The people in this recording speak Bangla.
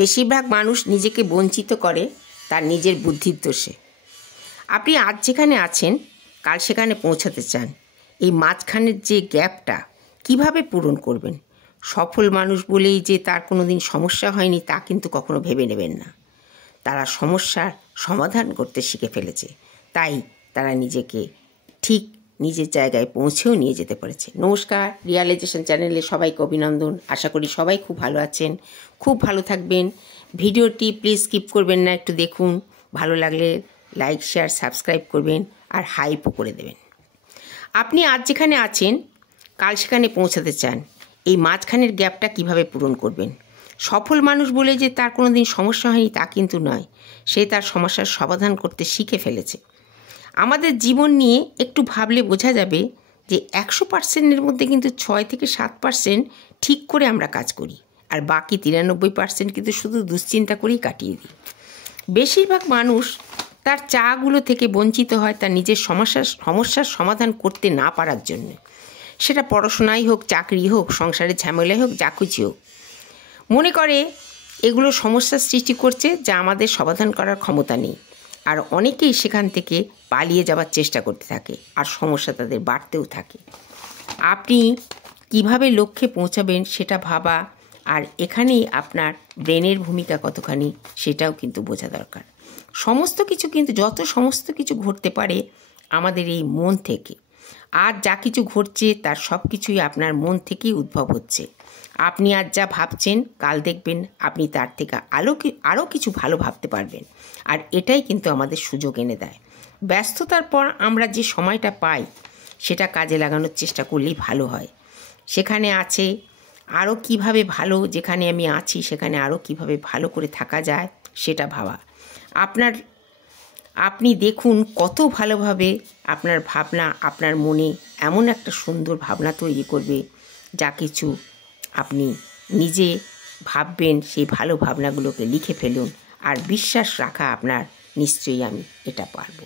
বেশিরভাগ মানুষ নিজেকে বঞ্চিত করে তার নিজের বুদ্ধির দোষে। আপনি আজ যেখানে আছেন কাল সেখানে পৌঁছাতে চান, এই মাঝখানের যে গ্যাপটা কিভাবে পূরণ করবেন? সফল মানুষ বলেই যে তার কোনো দিন সমস্যা হয়নি তা কিন্তু কখনো ভেবে নেবেন না। তারা সমস্যার সমাধান করতে শিখে ফেলেছে, তাই তারা নিজেকে ঠিক নিজের জায়গায় পৌঁছেও নিয়ে যেতে পারেছে। নমস্কার, রিয়ালাইজেশন চ্যানেলে সবাইকে অভিনন্দন। আশা করি সবাই খুব ভালো আছেন, খুব ভালো থাকবেন। ভিডিওটি প্লিজ স্কিপ করবেন না, একটু দেখুন। ভালো লাগলে লাইক, শেয়ার, সাবস্ক্রাইব করবেন আর হাইপও করে দেবেন। আপনি আজ যেখানে আছেন কাল সেখানে পৌঁছাতে চান, এই মাঝখানের গ্যাপটা কিভাবে পূরণ করবেন? সফল মানুষ বলে যে তার কোনো দিন সমস্যা হয়নি তা কিন্তু নয়, সে তার সমস্যার সমাধান করতে শিখে ফেলেছে। আমাদের জীবন নিয়ে একটু ভাবলে বোঝা যাবে যে 100%-এর মধ্যে কিন্তু 6 থেকে 7% ঠিক করে আমরা কাজ করি, আর বাকি 93% কিন্তু শুধু দুশ্চিন্তা করেই কাটিয়ে দিই। বেশিরভাগ মানুষ তার চাগুলো থেকে বঞ্চিত হয় তার নিজের সমস্যার সমাধান করতে না পারার জন্য। সেটা পড়াশোনাই হোক, চাকরি হোক, সংসারের ঝামেলাই হোক, যা খুশি হোক। মনে করে এগুলো সমস্যার সৃষ্টি করছে যা আমাদের সমাধান করার ক্ষমতা নেই, আর অনেকেই সেখান থেকে পালিয়ে যাওয়ার চেষ্টা করতে থাকে আর সমস্যা তাদের বাড়তেও থাকে। আপনি কিভাবে লক্ষ্যে পৌঁছাবেন সেটা ভাবা, আর এখানেই আপনার ব্রেনের ভূমিকা কতখানি সেটাও কিন্তু বোঝা দরকার। সমস্ত কিছু ঘটতে পারে আমাদের এই মন থেকে, আর যা কিছু ঘটছে তার সব কিছুই আপনার মন থেকেই উদ্ভব হচ্ছে। আপনি আজ যা ভাবছেন কাল দেখবেন আপনি তার থেকে আরও কিছু ভালো ভাবতে পারবেন, আর এটাই কিন্তু আমাদের সুযোগ এনে দেয়। ব্যস্ততার পর আমরা যে সময়টা পাই সেটা কাজে লাগানোর চেষ্টা করলেই ভালো হয়। সেখানে আছে আরও কিভাবে ভালো, যেখানে আমি আছি সেখানে আরও কিভাবে ভালো করে থাকা যায় সেটা ভাবা। আপনি দেখুন কত ভালোভাবে আপনার ভাবনা আপনার মনে এমন একটা সুন্দর ভাবনা তৈরি করবে, যা কিছু আপনি নিজে ভাববেন সেই ভালো ভাবনাগুলোকে লিখে ফেলুন, আর বিশ্বাস রাখা আপনার নিশ্চয়ই আমি এটা পারবো।